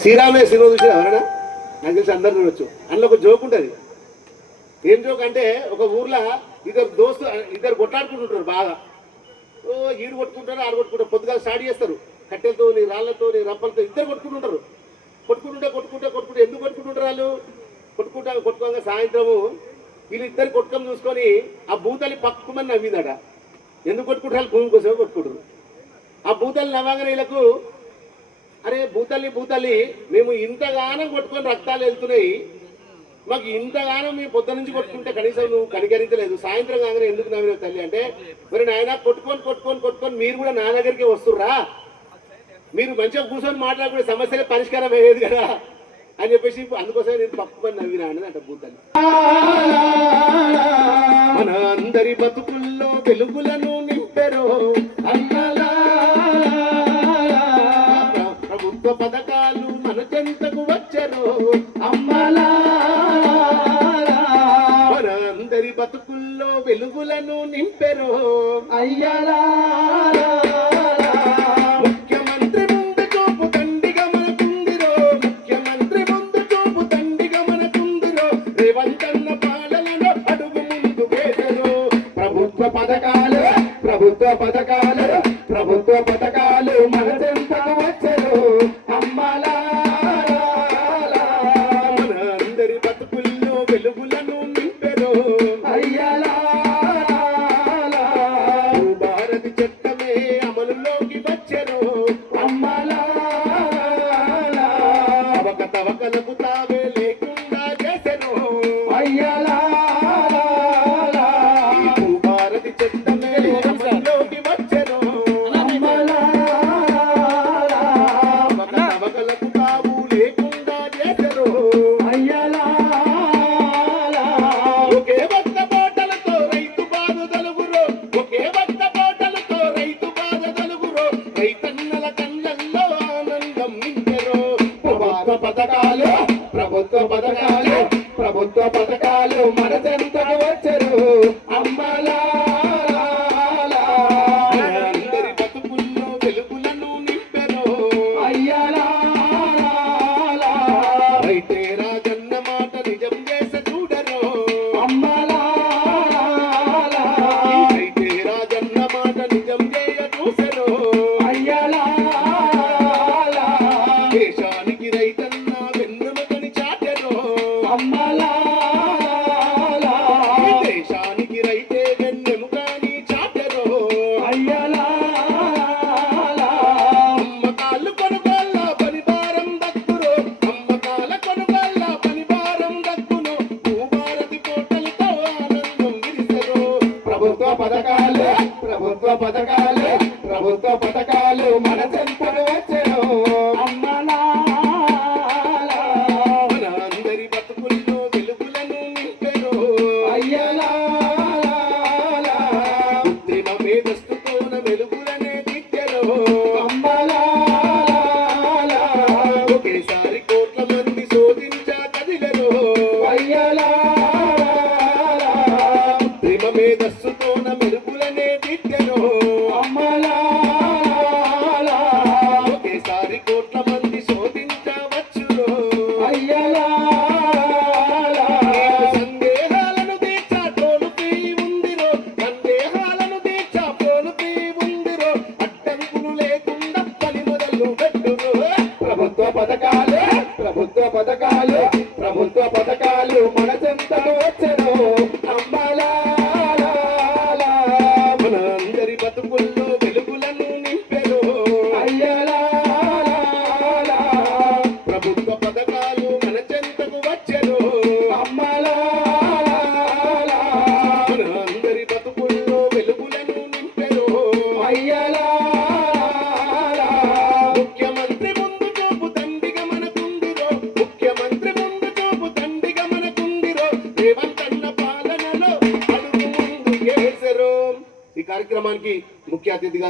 శ్రీరామే cinema చూసి ఎవరైనా నాకు తెలిసి అందరు చూడొచ్చు. అందులో ఒక జోక్ ఉంటుంది. ఏం జోక్ అంటే, ఒక ఊర్లో ఇద్దరు కొట్లాడుకుంటుంటారు బాగా. ఈడు కొట్టుకుంటారు, ఆడు కొట్టుకుంటారు. పొద్దుగా స్టార్ట్ చేస్తారు, కట్టెలతో రాళ్లతో రంపలతో ఇద్దరు కొట్టుకుంటుంటారు. కొట్టుకుంటే ఎందుకు కొట్టుకుంటుంటారు వాళ్ళు? కొట్టుకోగా సాయంత్రము వీళ్ళిద్దరు కొట్టుకొని చూసుకొని ఆ భూతల్లి పక్కుమని నవ్విందట. ఎందుకు కొట్టుకుంటారు? భూమి కోసమే కొట్టుకుంటారు. ఆ భూతల్లి నవ్వగానే వీళ్ళకు, అరే భూతల్లి మేము ఇంతగానం కొట్టుకొని రక్తాలు వెళ్తున్నాయి, మాకు ఇంతగానం మేము పొద్దు నుంచి కొట్టుకుంటే కనీసం నువ్వు కనికరించలేదు, సాయంత్రం కాగానే ఎందుకు నవ్వినావు తల్లి అంటే, మరి నాయన కొట్టుకొని మీరు కూడా నా దగ్గరికి వస్తుర్రా, మీరు మంచిగా కూర్చొని మాట్లాడుకునే సమస్యలే పరిష్కారం అయ్యేది కదా అని చెప్పేసి అందుకోసమే నేను పక్కుమని నవ్వినా అని అంట భూతల్లి. మన అందరి బతుకుల్లో వెలుగులను నింపెరో అన్నలా, ప్రభుత్వ పథకాలు మన చెంతకు వచ్చరు అమ్మలా, మన అందరి బతుకుల్లో వెలుగులను నింపెరో అయ్యలా. ముఖ్యమంత్రి ముందు చూపు దండిగా మనకుందిరో, రేవంతన్న పాలనలో అడుగు ముందు వేసరు. ప్రభుత్వ పథకాలు మన చెంతకు వచ్చరు అమ్మలా, మన అందరి బతుకుల్లో వెలుగులను నింపెరు అయ్యలా. భారతి చట్టమే అమలులోకి వచ్చరు అమ్మలా, అవకతవకలకు తావే లేకుండా చేసెను అయ్యలా. భారతి చట్టమే అమలులోకి వచ్చరు అమ్మలా, అవకతవకలకు తావు లేకుండా చేసెను అయ్యలా. ఒకే వద్ద పోటలతో రైతు బాధ తలుగురో, రైతన్నల కళ్ళల్లో ఆనందం నింపెరో. ప్రభుత్వ పథకాలు మన చెంతకు వచ్చరు అమ్మలా, అందరి బతుకుల్లో వెలుగులను నింపెరో అయ్యలా. రైతే రాజన్న మాట నిజం చేసే చూడరో అమ్మలా, రైతే రాజన్న మాట నిజం చేయ చూసెరో అయ్యలా. దేశానికి రైతన్న వెన్నుముకని చాటెరో అమ్మలా, దేశానికి రైతే వెన్నెముకని చాటెరో అయ్యలా. అమ్మకాలు కొనుగోళ్ళ పనిభారం దక్కురో, భూభారతి పోటలతో ఆనందం విరిసెరో. ప్రభుత్వ పథకాలు మన చెంతకు వచ్చెను అమ్మలా, మన అందరి బతుకుల్లో వెలుగులను నింపెను అయ్యలా. కృత్రిమ మేధస్సుతోన వెలుగులనే దిద్దెను అమ్మలా, ఒకేసారి కోట్ల మంది శోధించా కదిలెను అయ్యలా. కృత్రిమ మేధస్సుతోన వెలుగులనే దిద్దెను అమ్మలా, ఒకేసారి కోట్ల మంది శోధించవచ్చును అయ్యలా. సందేహాలను తీర్చా తోలుతీ ఉందిరో, అడ్డంకులు లేకుండా పని మొదలు పెట్టును. ప్రభుత్వ పథకాలు మన చెంతకు వచ్చెను అమ్మలా, మన అందరి బతుకుల్లో వెలుగులను నింపెను అయ్యలా. ప్రభుత్వ పథకాలు మన చెంతకు వచ్చెను అమ్మలా, మన అందరి బతుకుల్లో వెలుగులను నింపెను అయ్యలా. ముఖ్యమంత్రి ముందు చూపు దండిగా మనకుందిరో, రేవంతన్న పాలనలో అడుగు ముందు వేసెరు. ఈ కార్యక్రమానికి ముఖ్య అతిథిగా